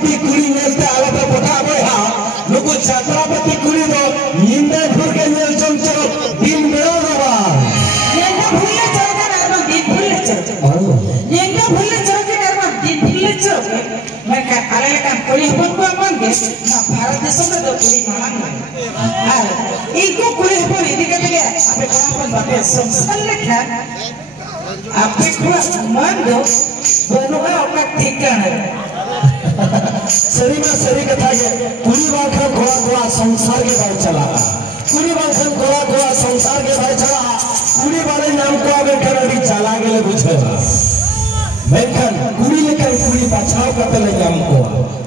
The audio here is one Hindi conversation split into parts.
छत्रपति कुड़ी नेलते आवे तो पता बया नुकु छत्रपति कुड़ी दो निंदे भूल के नेल चमचो दिन बेरो रवा निंदे भूले चलके नरमा दिन भूले चलके निंदे भूले चलके नरमा दिन भूले चलके मैं का अलग का कुड़ी हपन को मांगे ना भारत देश में तो कुड़ी मांगे हाँ इनको कुड़ी हपन इधर के लिए अपने कोना बाटे संसार लेखा आपे खुला मान दो बनोगा अपना ठिकाना सरी में सरी कथा है पूरी बात है घोड़ा घोड़ा संसार के बारे चला पूरी बात है घोड़ा घोड़ा संसार के बारे चला पूरी बारे नाम को अब अभी चला के लिए पूछे मैंने पूरी लेकर पूरी बचाव करते लगे हमको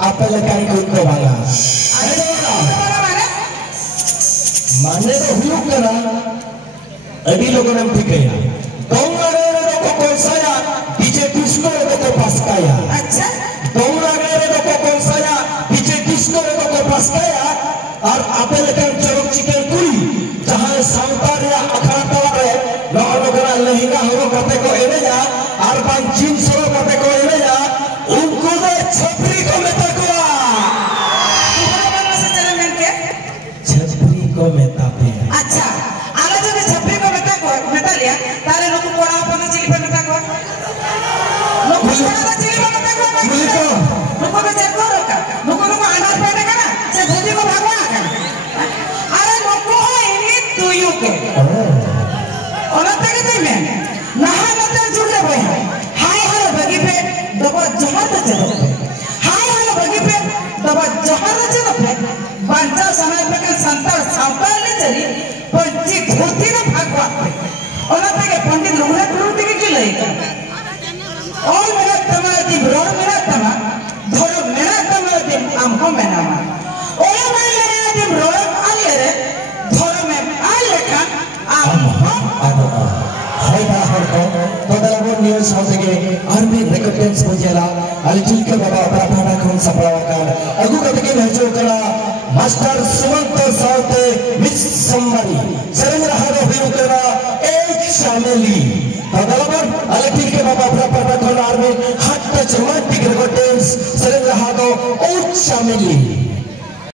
आप लेकर खुद को भागा मानने तो हुआ करा अभी लोगों ने ठीक है डीजे डिस्को को पसकाया अच्छा दौड़ा गए को पसकाया डीजे डिस्को को पसकाया और आपे लेकर चरक चिकन कुड़ी जहां सांतार या अखड़ा तवारे लोगों लहंगा हो करते को एने जा और बान जींस हो करते को एने जा उनको दे छपरी को मेता को छपरी को मेता पे अच्छा आला जो छपरी को मेता लिया तारे लोग कोड़ा अपन चिली पे मेता को लोग कोड़ा चिली पे मेता को लोग को चक्कर रोका लोग को अनार पेटे का ना से दूधी को भागवा का अरे लोग को इन्हीं तुयु के और तक तो मैं नहा नतर जुड़े हुए हैं हाय हाय बगी पे दबा जहर तो चलो हाय हाय बगी पे दबा जहर तो चलो बांचा समय पे का संतार सांपाल ले चली पंची धोती ना भागवा और तक पंडित लोगों प्रवृत्ति के लिए और मेरा तमारा दिन रोड मेरा तमा धोरो मेरा तमारा दिन हमको मैंने मार और मेरा दिन रोड आले रे धोरो में आले का हाय बाहर को तो दलबो न्यूज़ हो सके आर्मी रिकॉर्ड्स हो जाला अल्टी के बाबा प्रार्थना कौन सपड़ा का अगु कतके हजो करा मास्टर सुमंत साउते मिस संबरी सरंग रहा हो करा एक शामिली तो दलबो अल्टी के बाबा प्रार्थना कौन आर्मी हट टच रोमांटिक रिकॉर्ड्स सरंग रहा दो और शामिली